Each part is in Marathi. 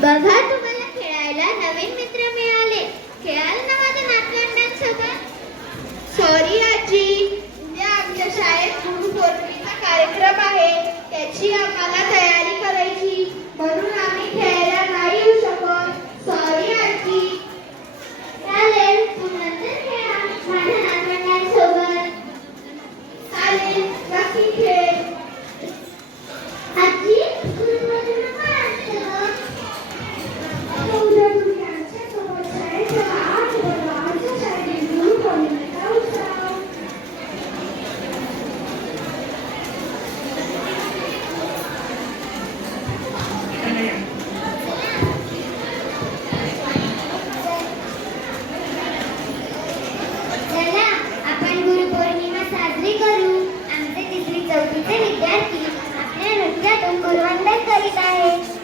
बघा, तुम्हाला खेळायला नवीन मित्र मिळाले. खेळाल ना माझ्या नातवंडांसोबत? सॉरी आजी, उद्या आमच्या शाळेत गुरुपौर्णिमेचा कार्यक्रम आहे. त्याची आम्हाला तयारी करायची, म्हणून आम्ही खेळायला नाही येऊ शकत. सॉरी आजी. चालेल, तू नंतर खेळा माझ्या नातवंडांसोबत. चालेल, नक्की खेळ. आजी, गुरुपौर्णिमा का असते गं? उद्या तुम्ही आमच्यासोबत शाळेत चला. 8 वाजता आमच्या शाळेत गुरुपौर्णिमेचा उत्सव. चला, आपण गुरुपौर्णिमा साजरी करू. आमचे 3री-4थीचे विद्यार्थी आपल्या नृत्यातून गुरुवंदन करीत आहेत.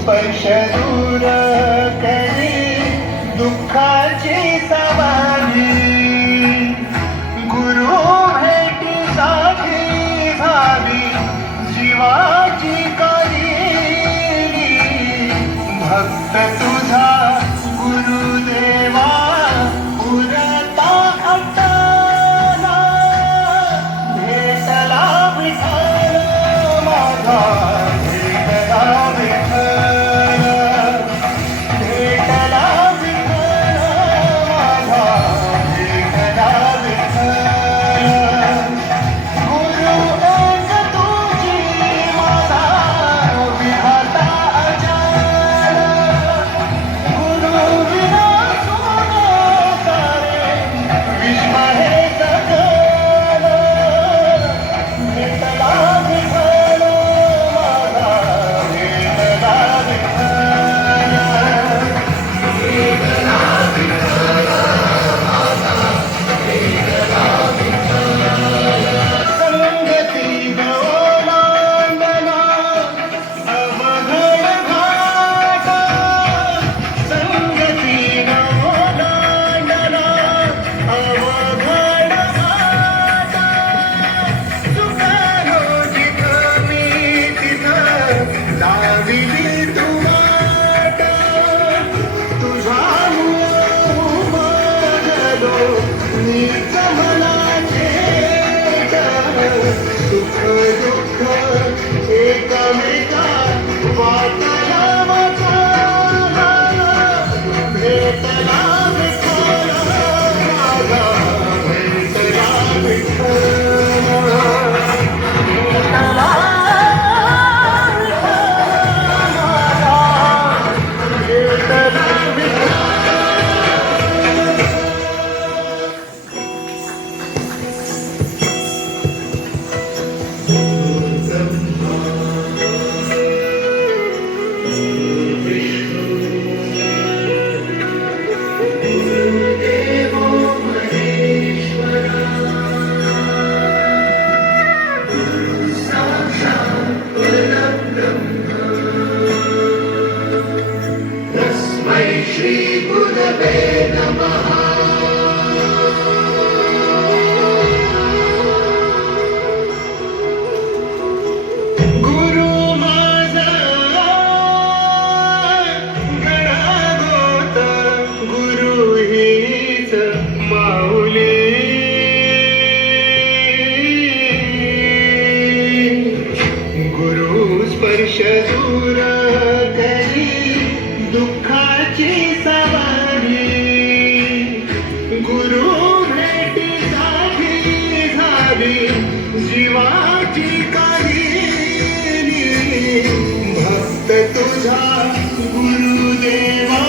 स्पर्श दूर करी दुःखाची सवारी, गुरु भेटीसाठी झाली जीवाची करी. भक्त तुझा गुरुदेवा पुरता अट्टाला, भेटला विठ्ठल माझा, भेटला विठ्ठल. स्पर्श दूर करी दुःखाची सवारी, गुरु भेटीसाठी झाली जीवाची करी. भक्त तुझा गुरुदेवा